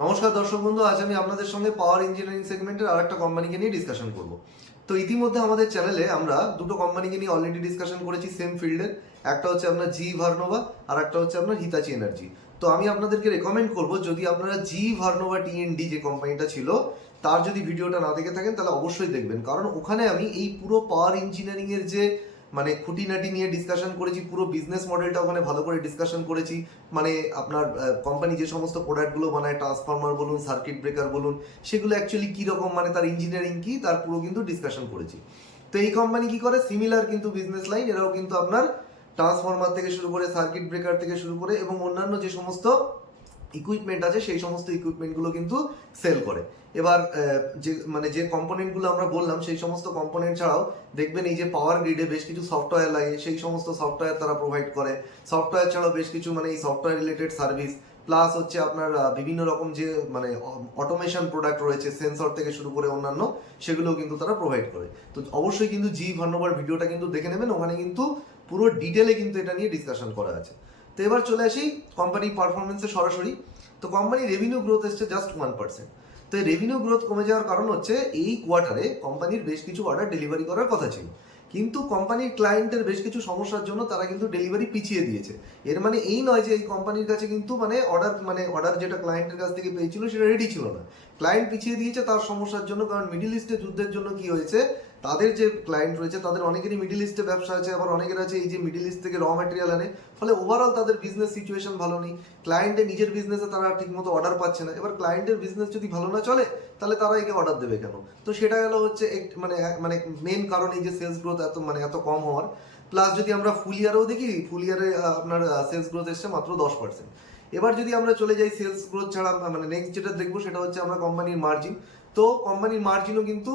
নমস্কার দর্শক বন্ধু, আজ আমি আপনাদের সঙ্গে পাওয়ার ইঞ্জিনিয়ারিং সেগমেন্টের আরেকটা কোম্পানিকে নিয়ে ডিসকাশন করব। তো ইতিমধ্যে আমাদের চ্যানেলে আমরা দুটো কোম্পানিকে নিয়ে অলরেডি ডিসকাশন করেছি সেম ফিল্ডের। একটা হচ্ছে আপনার জি ভার্নোভা আর একটা হচ্ছে আপনার হিতাচি এনার্জি। তো আমি আপনাদেরকে রেকমেন্ড করব, যদি আপনারা জি ভার্নোভা টিএনডি যে কোম্পানিটা ছিল তার যদি ভিডিওটা না দেখে থাকেন তাহলে অবশ্যই দেখবেন, কারণ ওখানে আমি এই পুরো পাওয়ার ইঞ্জিনিয়ারিং এর যে খুঁটিনাটি নিয়ে ডিসকাশন করেছি, পুরো বিজনেস মডেলটা ওখানে ভালো করে ডিসকাশন করেছি। আপনার কোম্পানি যে সমস্ত প্রোডাক্টগুলো বানায়, ট্রান্সফরমার বলুন, সার্কিট ব্রেকার বলুন, সেগুলো অ্যাকচুয়ালি কীরকম, তার ইঞ্জিনিয়ারিং কী, তার পুরো কিন্তু ডিসকাশন করেছি। তো এই কোম্পানি কি করে, সিমিলার কিন্তু বিজনেস লাইন, এরাও কিন্তু আপনার ট্রান্সফরমার থেকে শুরু করে, সার্কিট ব্রেকার থেকে শুরু করে এবং অন্যান্য যে সমস্ত ইকুইপমেন্ট আছে সেই সমস্ত ইকুইপমেন্টগুলো কিন্তু সেল করে। এবার যে কম্পোনেন্টগুলো আমরা বললাম সেই সমস্ত কম্পোনেন্ট ছাড়াও দেখবেন এই যে পাওয়ার গ্রিডে বেশ কিছু সফটওয়্যার লাগে, সেই সমস্ত সফটওয়্যার তারা প্রোভাইড করে। সফটওয়্যার ছাড়াও বেশ কিছু এই সফটওয়্যার রিলেটেড সার্ভিস, প্লাস হচ্ছে আপনার বিভিন্ন রকম যে অটোমেশন প্রোডাক্ট রয়েছে, সেন্সর থেকে শুরু করে অন্যান্য, সেগুলোও কিন্তু তারা প্রোভাইড করে। তো অবশ্যই কিন্তু জি ভার্নোভার ভিডিওটা কিন্তু দেখে নেবেন, ওখানে কিন্তু পুরো ডিটেলে কিন্তু এটা নিয়ে ডিসকাশন করা আছে। তো এবার চলে আসি কোম্পানির পারফরমেন্সে সরাসরি। তো কোম্পানির রেভিনিউ গ্রোথ এসছে জাস্ট 1%। তো এই রেভিনিউ গ্রোথ কমে যাওয়ার কারণ হচ্ছে এই কোয়ার্টারে কোম্পানির বেশ কিছু অর্ডার ডেলিভারি করার কথা ছিল, কিন্তু কোম্পানির ক্লায়েন্টের বেশ কিছু সমস্যার জন্য তারা কিন্তু ডেলিভারি পিছিয়ে দিয়েছে। এর মানে এই নয় যে এই কোম্পানির কাছে কিন্তু অর্ডার যেটা ক্লায়েন্টের কাছ থেকে পেয়েছিল সেটা রেডি ছিল না। ক্লায়েন্ট পিছিয়ে দিয়েছে তার সমস্যার জন্য, কারণ মিডিল ইস্টে যুদ্ধের জন্য কি হয়েছে, তাদের যে ক্লায়েন্ট রয়েছে তাদের অনেকেরই মিডিল ইস্টে ব্যবসা আছে, আবার অনেকের আছে এই যে মিডিল ইস্ট থেকে র ম্যাটেরিয়াল আনে, ফলে ওভারঅল তাদের বিজনেস সিচুয়েশন ভালো নেই। ক্লায়েন্টের নিজের বিজনেসে তারা ঠিকমতো অর্ডার পাচ্ছে না। এবার ক্লায়েন্টের বিজনেস যদি ভালো না চলে তাহলে তারা একে অর্ডার দেবে কেন? তো সেটা গেল হচ্ছে মেন কারণ, এই যে সেলস গ্রোথ এত কম হওয়ার। প্লাস যদি আমরা ফুল ইয়ারেও দেখি, ফুল ইয়ারে আপনার সেলস গ্রোথ এসছে মাত্র 10%। এবার যদি আমরা চলে যাই সেলস গ্রোথ ছাড়া, নেক্সট যেটা দেখবো সেটা হচ্ছে আমরা কোম্পানির মার্জিন। তো কোম্পানির মার্জিনও কিন্তু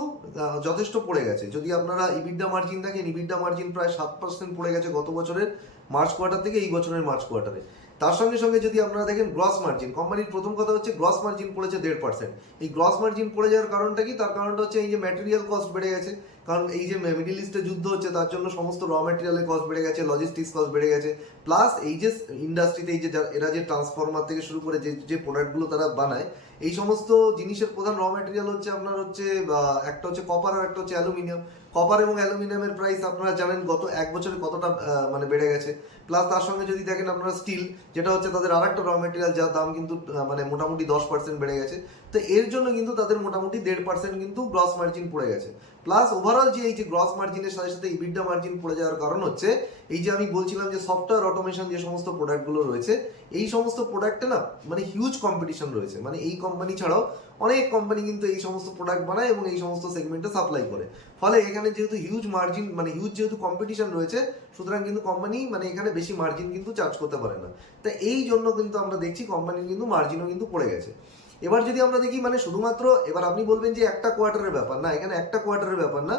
যথেষ্ট পড়ে গেছে। যদি আপনারা ইবিডা মার্জিন দেখেন, ইবিডা মার্জিন প্রায় 7% পড়ে গেছে গত বছরের মার্চ কোয়ার্টার থেকে এই বছরের মার্চ কোয়ার্টারে। তার সঙ্গে সঙ্গে যদি আপনারা দেখেন গ্রস মার্জিন, কোম্পানির প্রথম কথা হচ্ছে গ্রস মার্জিন পড়েছে 1.5%। এই গ্রস মার্জিন পড়ে যাওয়ার কারণটা কি? তার কারণটা হচ্ছে এই যে ম্যাটেরিয়াল কস্ট বেড়ে গেছে, কারণ এই যে মিডিল ইস্টে যুদ্ধ হচ্ছে তার জন্য সমস্ত র ম্যাটেরিয়ালের কস্ট বেড়ে গেছে, লজিস্টিক্স কস্ট বেড়ে গেছে। প্লাস এই যে ইন্ডাস্ট্রিতে এই যে এরা যে ট্রান্সফরমার থেকে শুরু করে যে যে প্রোডাক্টগুলো তারা বানায়, এই সমস্ত জিনিসের প্রধান র ম্যাটেরিয়াল হচ্ছে আপনার হচ্ছে একটা হচ্ছে কপার আর একটা হচ্ছে অ্যালুমিনিয়াম। কপার এবং অ্যালুমিনিয়ামের প্রাইস আপনারা জানেন গত এক বছরে কতটা বেড়ে গেছে। প্লাস তার সঙ্গে যদি দেখেন আপনারা স্টিল, যেটা হচ্ছে তাদের আর একটা র ম্যাটেরিয়াল, যার দাম কিন্তু মোটামুটি 10% বেড়ে গেছে। তো এর জন্য কিন্তু তাদের মোটামুটি 1.5% কিন্তু গ্রস মার্জিন পড়ে গেছে। প্লাস ওভারঅল যে এই যে গ্রস মার্জিনের সাথে সাথে ইবিডা মার্জিন পড়ে যাওয়ার কারণ হচ্ছে এই যে আমি বলছিলাম যে সফটওয়্যার অটোমেশন যে সমস্ত প্রোডাক্টগুলো রয়েছে, এই সমস্ত প্রোডাক্টে না হিউজ কম্পিটিশন রয়েছে। এই কোম্পানি ছাড়াও অনেক কোম্পানি কিন্তু এই সমস্ত প্রোডাক্ট বানায় এবং এই সমস্ত সেগমেন্টে সাপ্লাই করে। ফলে এখানে যেহেতু হিউজ মার্জিন হিউজ যেহেতু কম্পিটিশন রয়েছে, সুতরাং কিন্তু কোম্পানি এখানে বেশি মার্জিন কিন্তু চার্জ করতে পারে না। তাই এই জন্য কিন্তু আমরা দেখছি কোম্পানির কিন্তু মার্জিনও কিন্তু পড়ে গেছে। এবার যদি আমরা দেখি শুধুমাত্র, এবার আপনি বলবেন যে একটা কোয়ার্টারের ব্যাপার না, এখানে একটা কোয়ার্টারের ব্যাপার না,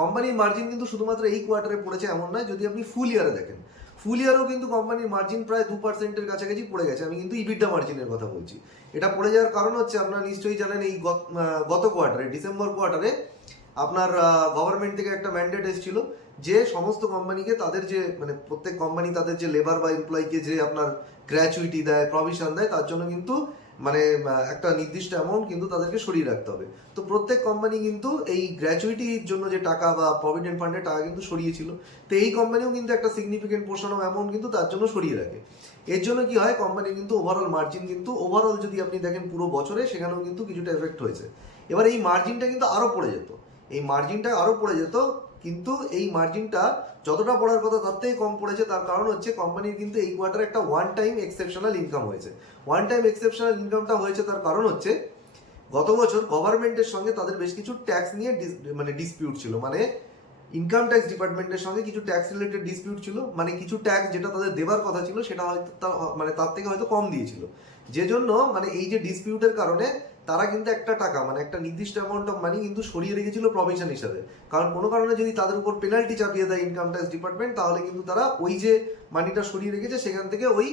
কোম্পানির মার্জিন কিন্তু শুধুমাত্র এই কোয়ার্টারে পড়েছে এমন নয়। যদি আপনি ফুল ইয়ারে দেখেন, ফুল ইয়ারেও কিন্তু কোম্পানির মার্জিন প্রায় 2%-এর কাছাকাছি পড়ে গেছে। আমি কিন্তু ইবিডা মার্জিনের কথা বলছি। এটা পড়ে যাওয়ার কারণ হচ্ছে আপনারা নিশ্চয়ই জানেন এই গত কোয়ার্টারে, ডিসেম্বর কোয়ার্টারে আপনার গভর্নমেন্ট থেকে একটা ম্যান্ডেট এসেছিল যে সমস্ত কোম্পানিকে তাদের যে প্রত্যেক কোম্পানি তাদের যে লেবার বা এমপ্লয়িকে যে আপনার গ্র্যাচুইটি দেয়, প্রভিশন দেয়, তার জন্য কিন্তু একটা নির্দিষ্ট অ্যামাউন্ট কিন্তু তাদেরকে সরিয়ে রাখতে হবে। তো প্রত্যেক কোম্পানি কিন্তু এই গ্র্যাচুইটির জন্য যে টাকা বা প্রভিডেন্ট ফান্ডের টাকা কিন্তু সরিয়েছিল। তো এই কোম্পানিও কিন্তু একটা সিগনিফিকেন্ট পোর্শন অফ অ্যামাউন্ট কিন্তু তার জন্য সরিয়ে রাখে। এর জন্য কি হয়, কোম্পানির কিন্তু ওভারঅল মার্জিন কিন্তু ওভারঅল যদি আপনি দেখেন পুরো বছরে, সেখানেও কিন্তু কিছুটা এফেক্ট হয়েছে। এবার এই মার্জিনটা কিন্তু আরও পড়ে যেত, এই মার্জিনটা আরও পড়ে যেত, কিন্তু এই মার্জিনটা যতটা পড়ার কথা তার থেকে কম পড়েছে। তার কারণ হচ্ছে কোম্পানির কিন্তু এই কোয়ার্টারে একটা ওয়ান টাইম এক্সেপশনাল ইনকাম হয়েছে। ওয়ান টাইম এক্সেপশনাল ইনকামটা হয়েছে তার কারণ হচ্ছে গত বছর গভর্নমেন্টের সঙ্গে তাদের বেশ কিছু ট্যাক্স নিয়ে ডিসপিউট ছিল। ইনকাম ট্যাক্স ডিপার্টমেন্টের সঙ্গে কিছু ট্যাক্স রিলেটেড ডিসপিউট ছিল। কিছু ট্যাক্স যেটা তাদের দেবার কথা ছিল সেটা হয়তো তার থেকে হয়তো কম দিয়েছিল, যে জন্য এই যে ডিসপিউটের কারণে তারা কিন্তু একটা টাকা একটা নির্দিষ্ট অ্যামাউন্ট অফ মানি কিন্তু সরিয়ে রেখেছিল প্রভিশন হিসাবে। কারণ কোনো কারণে যদি তাদের উপর পেনাল্টি চাপিয়ে দেয় ইনকাম ট্যাক্স ডিপার্টমেন্ট, তাহলে কিন্তু তারা ওই যে মানিটা সরিয়ে রেখেছে সেখান থেকে ওই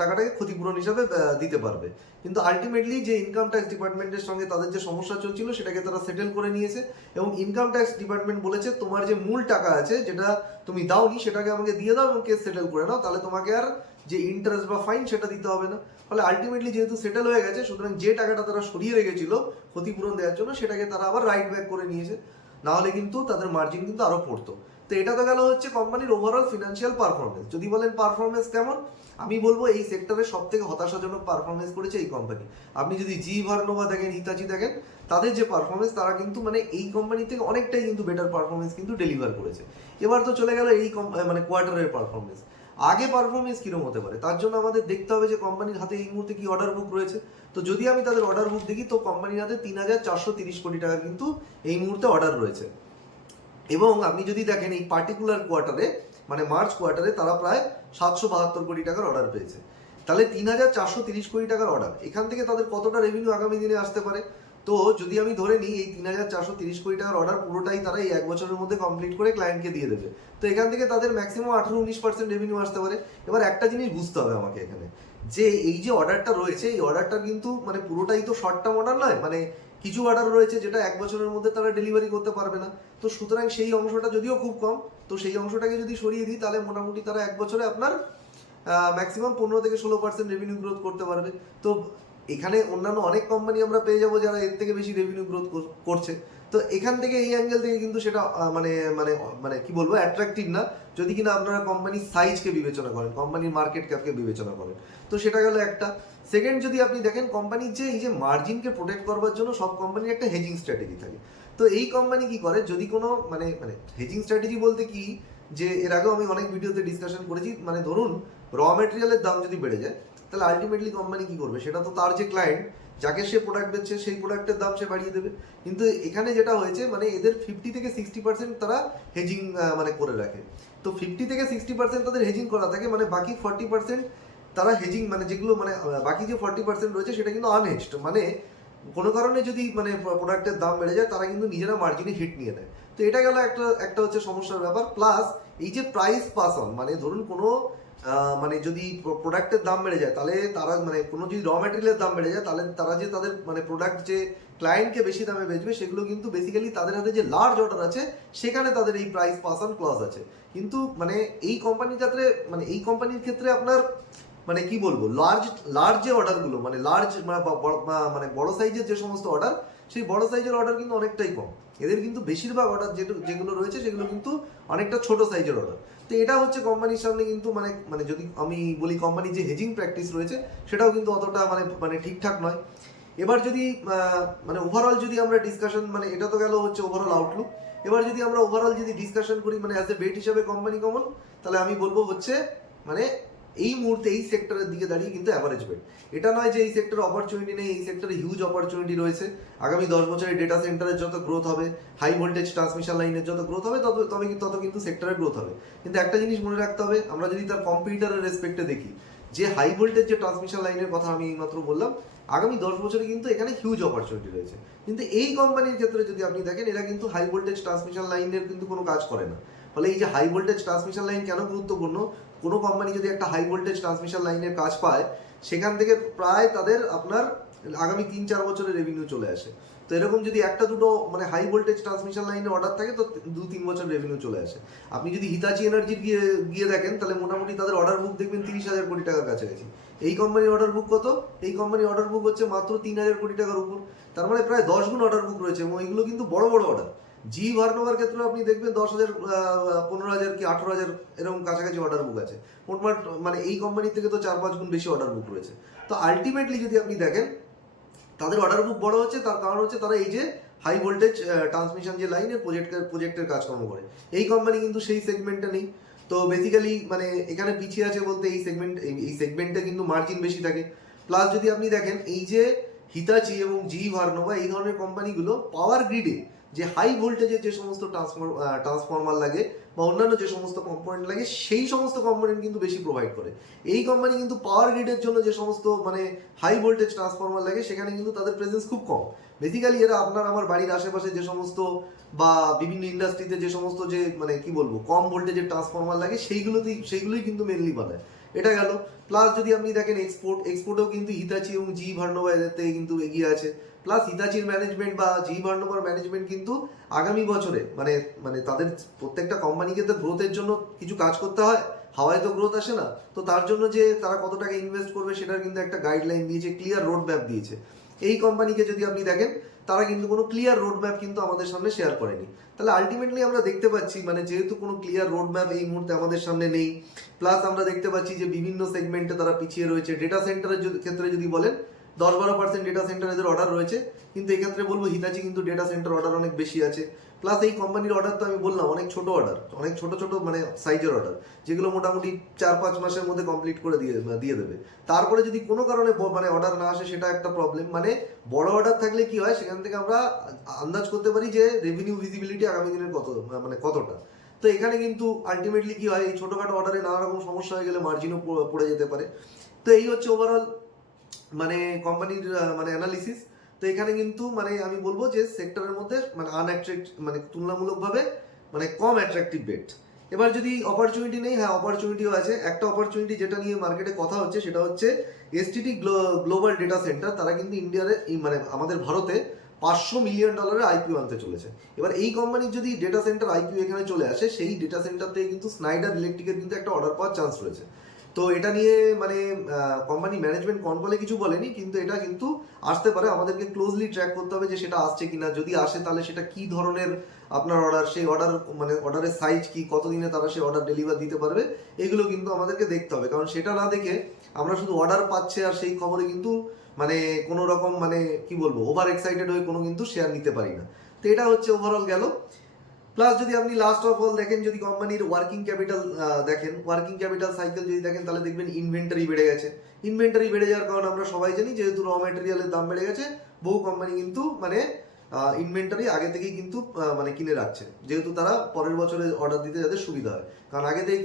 টাকাটাকে ক্ষতিপূরণ হিসাবে দিতে পারবে। কিন্তু আলটিমেটলি যে ইনকাম ট্যাক্স ডিপার্টমেন্টের সঙ্গে তাদের যে সমস্যা চলছিল সেটাকে তারা সেটেল করে নিয়েছে এবং ইনকাম ট্যাক্স ডিপার্টমেন্ট বলেছে তোমার যে মূল টাকা আছে যেটা তুমি দাওনি সেটাকে আমাকে দিয়ে দাও এবং কেস সেটেল করে নাও, তাহলে তোমাকে আর যে ইন্টারেস্ট বা ফাইন সেটা দিতে হবে না। ফলে আলটিমেটলি যেহেতু সেটেল হয়ে গেছে, সুতরাং যে টাকাটা তারা সরিয়ে রেখেছিল ক্ষতিপূরণ দেওয়ার জন্য সেটাকে তারা আবার রাইট ব্যাক করে নিয়েছে, না হলে কিন্তু তাদের মার্জিন কিন্তু আরো পড়তো। তো এটা তো গেল হচ্ছে কোম্পানির ওভারঅল ফিনান্সিয়াল পারফরমেন্স। যদি বলেন পারফরমেন্স কেমন, আমি বলবো এই সেক্টরে সব থেকে হতাশাজনক পারফরমেন্স করেছে এই কোম্পানি। আপনি যদি জি ভার্নোভা দেখেন, হিতাচি দেখেন, তাদের যে পারফরমেন্স, তারা কিন্তু মানে এই কোম্পানি থেকে অনেকটাই কিন্তু বেটার পারফরমেন্স কিন্তু ডেলিভার করেছে। এবার তো চলে গেল এই মানে কোয়ার্টারের পারফরমেন্স। আগে পারফরমেন্স কিরকম হতে পারে, তার জন্য আমাদের দেখতে হবে যে কোম্পানির হাতে এই মুহূর্তে কি অর্ডার বুক রয়েছে। তো যদি আমি তাদের অর্ডার বুক দেখি, তো কোম্পানির হাতে 3,430 কোটি টাকা কিন্তু এই মুহূর্তে অর্ডার রয়েছে। এবং আপনি যদি দেখেন এই পার্টিকুলার কোয়ার্টারে, মানে মার্চ কোয়ার্টারে, তারা প্রায় 772 কোটি টাকার অর্ডার পেয়েছে। তাহলে 3,430 কোটি টাকার অর্ডার, এখান থেকে তাদের কতটা রেভিনিউ আগামী দিনে আসতে পারে? তো যদি আমি ধরে নিই এই 3,430 কোটি টাকার অর্ডার পুরোটাই তারা এই 1 বছরের মধ্যে কমপ্লিট করে ক্লায়েন্টকে দিয়ে দেবে, তো এখান থেকে তাদের ম্যাক্সিমাম 18-19% রেভিনিউ আসতে পারে। এবার একটা জিনিস বুঝতে হবে আমাকে এখানে, যে এই যে অর্ডারটা রয়েছে, এই অর্ডারটা কিন্তু মানে পুরোটাই তো শর্ট টার্ম অর্ডার নয়, মানে কিছু অর্ডার রয়েছে যেটা 1 বছরের মধ্যে তারা ডেলিভারি করতে পারবে না। তো সুতরাং সেই অংশটা যদিও খুব কম, তো সেই অংশটাকে যদি সরিয়ে দিই, তাহলে মোটামুটি তারা 1 বছরে আপনার ম্যাক্সিমাম 15-16% রেভিনিউ গ্রোথ করতে পারবে। তো এখানে অন্যান্য অনেক কোম্পানি আমরা পেয়ে যাবো যারা এর থেকে বেশি রেভিনিউ গ্রোথ করছে। তো এখান থেকে এই অ্যাঙ্গেল থেকে কিন্তু সেটা মানে মানে মানে কি বলবো, অ্যাট্রাকটিভ না, যদি কিনা আপনারা কোম্পানির সাইজকে বিবেচনা করেন, কোম্পানির মার্কেট ক্যাপকে বিবেচনা করেন। তো সেটা গেল একটা। সেকেন্ড, যদি আপনি দেখেন কোম্পানির যে এই যে মার্জিনকে প্রোটেক্ট করবার জন্য সব কোম্পানির একটা হেজিং স্ট্র্যাটেজি থাকে। তো এই কোম্পানি কি করে, যদি কোনো মানে মানে হেজিং স্ট্র্যাটেজি বলতে কি, যে এর আগেও আমি অনেক ভিডিওতে ডিসকাশন করেছি, মানে ধরুন র মেটেরিয়ালের দাম যদি বেড়ে যায়, তাহলে আলটিমেটলি কোম্পানি কি করবে, সেটা তো তার যে ক্লায়েন্ট যাকে সে প্রোডাক্ট দিচ্ছে সেই প্রোডাক্টের দাম সে বাড়িয়ে দেবে। কিন্তু এখানে যেটা হয়েছে, মানে এদের 50-60% তারা হেজিং মানে করে রাখে। তো 50-60% তাদের হেজিং করা থাকে, মানে বাকি 40% তারা হেজিং মানে যেগুলো মানে বাকি যে 40% রয়েছে সেটা কিন্তু আনহেজড, মানে কোনো কারণে যদি মানে প্রোডাক্টের দাম বেড়ে যায়, তারা কিন্তু নিজেরা মার্জিনে হিট নিয়ে নেয়। তো এটা গেল একটা হচ্ছে সমস্যার ব্যাপার। প্লাস এই যে প্রাইস পাস অন, মানে ধরুন কোনো মানে যদি প্রোডাক্টের দাম বেড়ে যায়, তাহলে তারা মানে কোনো যদি র ম্যাটেরিয়ালের দাম বেড়ে যায়, তাহলে তারা যে তাদের মানে প্রোডাক্ট যে ক্লায়েন্টকে বেশি দামে বেচবে, সেগুলো কিন্তু বেসিক্যালি তাদের হাতে যে লার্জ অর্ডার আছে সেখানে তাদের এই প্রাইস পাস অন ক্লজ আছে। কিন্তু মানে এই কোম্পানির ক্ষেত্রে, মানে এই কোম্পানির ক্ষেত্রে আপনার মানে কি বলবো, লার্জ লার্জ যে অর্ডারগুলো, মানে লার্জ মানে বড় সাইজের যে সমস্ত অর্ডার, সেই বড় সাইজের অর্ডার কিন্তু অনেকটাই কম। এদের কিন্তু বেশিরভাগ অর্ডার যেগুলো রয়েছে সেগুলো কিন্তু অনেকটা ছোট সাইজের অর্ডার। তো এটা হচ্ছে কোম্পানির সামনে কিন্তু মানে মানে যদি আমি বলি কোম্পানির যে হেজিং প্র্যাকটিস রয়েছে সেটাও কিন্তু অতটা মানে মানে ঠিকঠাক নয়। এবার যদি মানে ওভারঅল যদি আমরা ডিসকাশন, মানে এটা তো গেল হচ্ছে ওভারঅল আউটলুক। এবার যদি আমরা ওভারঅল যদি ডিসকাশন করি মানে অ্যাজ এ বেট হিসাবে কোম্পানি কমন, তাহলে আমি বলবো হচ্ছে মানে এই মুহূর্তে এই সেক্টরের দিকে দাঁড়িয়ে কিন্তু অ্যাভারেজ বেট। এটা নয় যে এই সেক্টরে অপরচুনিটি নেই, এই সেক্টরে হিউজ অপরচুনিটি রয়েছে। আগামী 10 বছরে ডেটা সেন্টারের যত গ্রোথ হবে, হাই ভোল্টেজ ট্রান্সমিশন লাইনের যত গ্রোথ হবে, তত কিন্তু সেক্টরের গ্রোথ হবে। কিন্তু একটা জিনিস মনে রাখতে হবে, আমরা যদি তার কম্পিটিটরের রেসপেক্টে দেখি, যে হাই ভোল্টেজ যে ট্রান্সমিশন লাইনের কথা আমি এইমাত্র বললাম, আগামী 10 বছরে কিন্তু এখানে হিউজ অপরচুনিটি রয়েছে। কিন্তু এই কোম্পানির ক্ষেত্রে যদি আপনি দেখেন, এরা কিন্তু হাই ভোল্টেজ ট্রান্সমিশন লাইনের কিন্তু কোনো কাজ করে না। ফলে এই যে হাই ভোল্টেজ ট্রান্সমিশন লাইন কেন গুরুত্বপূর্ণ, কোনো কোম্পানি যদি একটা হাই ভোল্টেজ ট্রান্সমিশন লাইনের কাজ পায়, সেখান থেকে প্রায় তাদের আপনার আগামী 3-4 বছরের রেভিনিউ চলে আসে। তো এরকম যদি একটা দুটো মানে হাই ভোল্টেজ ট্রান্সমিশন লাইনের অর্ডার থাকে, তো 2-3 বছর রেভিনিউ চলে আসে। আপনি যদি হিতাচি এনার্জির গিয়ে দেখেন, তাহলে মোটামুটি তাদের অর্ডার বুক দেখবেন 30,000 কোটি টাকার কাছাকাছি। এই কোম্পানির অর্ডার বুক কত? এই কোম্পানির অর্ডার বুক হচ্ছে মাত্র 3,000 কোটি টাকার উপর। তার মানে প্রায় 10 গুণ অর্ডার বুক রয়েছে, এবং এইগুলো কিন্তু বড় বড় অর্ডার। জি ভার্নোভার ক্ষেত্রে আপনি দেখবেন 10,000, 15,000 কি 18,000 এরকম কাছাকাছি অর্ডার বুক আছে। মোটমাট মানে এই কোম্পানির থেকে তো 4-5 গুণ বেশি অর্ডার বুক রয়েছে। তো আলটিমেটলি যদি আপনি দেখেন, তাদের অর্ডার বুক বড় হচ্ছে, তার কারণ হচ্ছে তারা এই যে হাই ভোল্টেজ ট্রান্সমিশন যে লাইনের প্রজেক্টের কাজকর্ম করে। এই কোম্পানি কিন্তু সেই সেগমেন্টে নেই। তো বেসিক্যালি মানে এখানে পিছিয়ে আছে বলতে এই সেগমেন্টে কিন্তু মার্জিন বেশি থাকে। প্লাস যদি আপনি দেখেন, এই যে হিতাচি এবং জি ভার্নোভা এই ধরনের কোম্পানিগুলো পাওয়ার গ্রিডে যে হাই ভোল্টেজের যে সমস্ত ট্রান্সফরমার লাগে বা অন্যান্য যে সমস্ত কম্পোনেন্ট লাগে, সেই সমস্ত কম্পোনেন্ট কিন্তু বেশি প্রোভাইড করে। এই কোম্পানি কিন্তু পাওয়ার গ্রিডের জন্য যে সমস্ত মানে হাই ভোল্টেজ ট্রান্সফরমার লাগে, সেখানে কিন্তু তাদের প্রেজেন্স খুব কম। বেসিক্যালি এরা আপনার আমার বাড়ির আশেপাশে যে সমস্ত বা বিভিন্ন ইন্ডাস্ট্রিতে যে সমস্ত যে মানে কি বলবো কম ভোল্টেজের ট্রান্সফরমার লাগে, সেইগুলোই কিন্তু মেনলি বানায়। এটা গেল। প্লাস যদি আপনি দেখেন এক্সপোর্টেও কিন্তু হিতাচি এবং জি ভার্নোভা এদের থেকে কিন্তু এগিয়ে আছে। প্লাস হিতাচির ম্যানেজমেন্ট বা জি ভার্নোভার ম্যানেজমেন্ট কিন্তু আগামী বছরে মানে মানে তাদের প্রত্যেকটা কোম্পানিকে তো গ্রোথের জন্য কিছু কাজ করতে হয়। হাওয়ায় তো গ্রোথ আসে না। তো তার জন্য যে তারা কত টাকা ইনভেস্ট করবে সেটার কিন্তু একটা গাইডলাইন দিয়েছে, ক্লিয়ার রোড ম্যাপ দিয়েছে। এই কোম্পানিকে যদি আপনি দেখেন, তারা কিন্তু কোনো ক্লিয়ার রোড ম্যাপ কিন্তু আমাদের সামনে শেয়ার করেনি। তাহলে আলটিমেটলি আমরা দেখতে পাচ্ছি মানে যেহেতু কোনো ক্লিয়ার রোড ম্যাপ এই মুহূর্তে আমাদের সামনে নেই, প্লাস আমরা দেখতে পাচ্ছি যে বিভিন্ন সেগমেন্টে তারা পিছিয়ে রয়েছে। ডেটা সেন্টারের ক্ষেত্রে যদি বলেন 10-12% ডেটা সেন্টার এদের অর্ডার রয়েছে, কিন্তু এক্ষেত্রে বলবো হিতাচি কিন্তু ডেটা সেন্টার অর্ডার অনেক বেশি আছে। প্লাস এই কোম্পানির অর্ডার তো আমি বললাম অনেক ছোট অর্ডার, অনেক ছোট ছোট মানে সাইজের অর্ডার, যেগুলো মোটামুটি 4-5 মাসের মধ্যে কমপ্লিট করে দিয়ে দেবে। তারপরে যদি কোনো কারণে মানে অর্ডার না আসে সেটা একটা প্রবলেম। মানে বড় অর্ডার থাকলে কি হয়, সেখান থেকে আমরা আন্দাজ করতে পারি যে রেভিনিউ ভিজিবিলিটি আগামী দিনের মানে কতটা। তো এখানে কিন্তু আলটিমেটলি কি হয়, এই ছোটখাটো অর্ডারে নানা রকম সমস্যা হয়ে গেলে মার্জিনও পড়ে যেতে পারে। তো এই হচ্ছে ওভারঅল মানে কোম্পানির মানে অ্যানালিসিস। তো এখানে কিন্তু মানে আমি বলবো যে সেক্টরের মধ্যে মানে মানে তুলনামূলকভাবে মানে কম অ্যাট্রাকটিভ বেট। এবার যদি অপরচুনিটি নেই, হ্যাঁ অপরচুনিটিও আছে। একটা অপরচুনিটি যেটা নিয়ে মার্কেটে কথা হচ্ছে সেটা হচ্ছে এসটিটি গ্লোবাল ডেটা সেন্টার। তারা কিন্তু ইন্ডিয়ারে মানে আমাদের ভারতে $500 মিলিয়ন আইপিও আনতে চলেছে। এবার এই কোম্পানির যদি ডেটা সেন্টার আইপিও এখানে চলে আসে, সেই ডেটা সেন্টার থেকে কিন্তু স্নাইডার ইলেকট্রিকের কিন্তু একটা অর্ডার পাওয়ার চান্স রয়েছে। তো এটা নিয়ে মানে কোম্পানি ম্যানেজমেন্ট কলে কিছু বলেনি, কিন্তু এটা কিন্তু আসতে পারে। আমাদেরকে ক্লোজলি ট্র্যাক করতে হবে যে সেটা আসছে কিনা। যদি আসে তাহলে সেটা কি ধরনের আপনার অর্ডার, সেই অর্ডার মানে অর্ডারের সাইজ কি, কতদিনে তারা সেই অর্ডার ডেলিভার দিতে পারবে, এগুলো কিন্তু আমাদেরকে দেখতে হবে। কারণ সেটা না দেখে আমরা শুধু অর্ডার পাচ্ছে আর সেই খবরে কিন্তু মানে কোনো রকম মানে কি বলবো ওভার এক্সাইটেড হয়ে কোনো কিন্তু শেয়ার নিতে পারি না। তো এটা হচ্ছে ওভারঅল গেল। প্লাস যদি আপনি লাস্ট অফ অল দেখেন, যদি কোম্পানির ওয়ার্কিং ক্যাপিটাল দেখেন, ওয়ার্কিং ক্যাপিটাল সাইকেল যদি দেখেন, তাহলে দেখবেন ইনভেন্টারি বেড়ে গেছে। ইনভেন্টারি বেড়ে যাওয়ার কারণ আমরা সবাই জানি, যেহেতু র ম্যাটেরিয়ালের দাম বেড়ে গেছে, বহু কোম্পানি কিন্তু মানে ইনভেন্টারি আগে থেকেই কিন্তু মানে কিনে রাখছে, যেহেতু তারা পরের বছরে অর্ডার দিতে যাদের সুবিধা হয়। কারণ আগে থেকে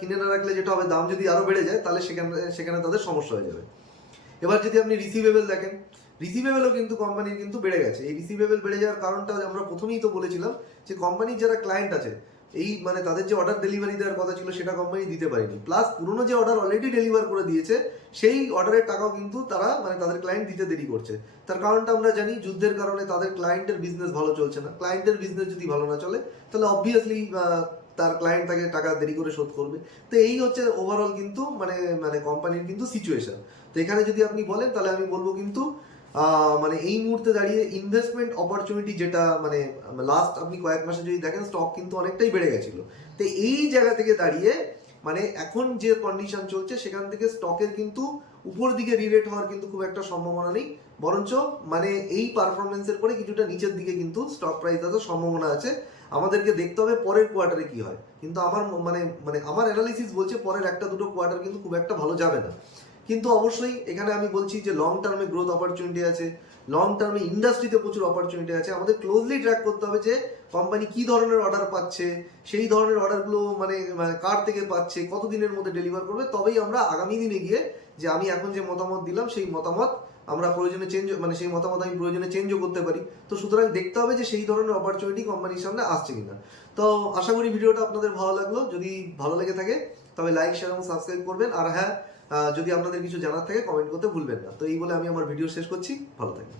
কিনে না রাখলে যেটা হবে, দাম যদি আরো বেড়ে যায় তাহলে সেখানে তাদের সমস্যা হয়ে যাবে। এবার যদি আপনি রিসিভেবল দেখেন, রিসিভেবলও কিন্তু কোম্পানির কিন্তু বেড়ে গেছে। এই রিসিভেবল বেড়ে যাওয়ার কারণটা আমরা প্রথমেই তো বলেছিলাম যে কোম্পানির যারা ক্লায়েন্ট আছে, এই মানে তাদের যে অর্ডার ডেলিভারি দেওয়ার কথা ছিল সেটা কোম্পানি দিতে পারেনি। প্লাস পুরোনো যে অর্ডার অলরেডি ডেলিভার করে দিয়েছে, সেই অর্ডারের টাকাও কিন্তু তারা মানে তাদের ক্লায়েন্ট দিতে দেরি করছে। তার কারণটা আমরা জানি, যুদ্ধের কারণে তাদের ক্লায়েন্টের বিজনেস ভালো চলছে না। ক্লায়েন্টের বিজনেস যদি ভালো না চলে, তাহলে অবভিয়াসলি তার ক্লায়েন্ট তাকে টাকা দেরি করে শোধ করবে। তো এই হচ্ছে ওভারঅল কিন্তু মানে মানে কোম্পানির কিন্তু সিচুয়েশন। তো এখানে যদি আপনি বলেন, তাহলে আমি বলবো কিন্তু মানে এই মুহূর্তে দাঁড়িয়ে ইনভেস্টমেন্ট অপরচুনিটি যেটা মানে লাস্ট আপনি কয়েক মাসে যদি দেখেন, স্টক কিন্তু অনেকটাই বেড়ে গেছিল। তো এই জায়গা থেকে দাঁড়িয়ে মানে এখন যে কন্ডিশন চলছে, সেখান থেকে স্টকের কিন্তু উপর দিকে রিরেট হওয়ার কিন্তু খুব একটা সম্ভাবনা নেই, বরঞ্চ মানে এই পারফরমেন্সের পরে কিছুটা নিচের দিকে কিন্তু স্টক প্রাইস আসার সম্ভাবনা আছে। আমাদেরকে দেখতে হবে পরের কোয়ার্টারে কি হয়। কিন্তু আমার মানে মানে আমার অ্যানালিসিস বলছে পরের 1-2 কোয়ার্টার কিন্তু খুব একটা ভালো যাবে না। কিন্তু অবশ্যই এখানে আমি বলছি যে লং টার্মে গ্রোথ অপরচুনিটি আছে, লং টার্মে ইন্ডাস্ট্রিতে প্রচুর অপরচুনিটি আছে। আমাদের ক্লোজলি ট্র্যাক করতে হবে যে কোম্পানি কি ধরনের অর্ডার পাচ্ছে, সেই ধরনের অর্ডারগুলো মানে কার থেকে পাচ্ছে, কত দিনের মধ্যে ডেলিভার করবে। তবেই আমরা আগামী দিনে গিয়ে যে আমি এখন যে মতামত দিলাম, সেই মতামত আমরা প্রয়োজনে মানে সেই মতামত আমি প্রয়োজনে চেঞ্জও করতে পারি। তো সুতরাং দেখতে হবে যে সেই ধরনের অপরচুনিটি কোম্পানির সামনে আসছে কিনা। তো আশা করি ভিডিওটা আপনাদের ভালো লাগলো। যদি ভালো লেগে থাকে তবে লাইক, শেয়ার এবং সাবস্ক্রাইব করবেন। আর হ্যাঁ, যদি আপনাদের কিছু জানার থাকে কমেন্ট করতে ভুলবেন না। তো এই বলে আমি আমার ভিডিও শেষ করছি। ভালো থাকবেন।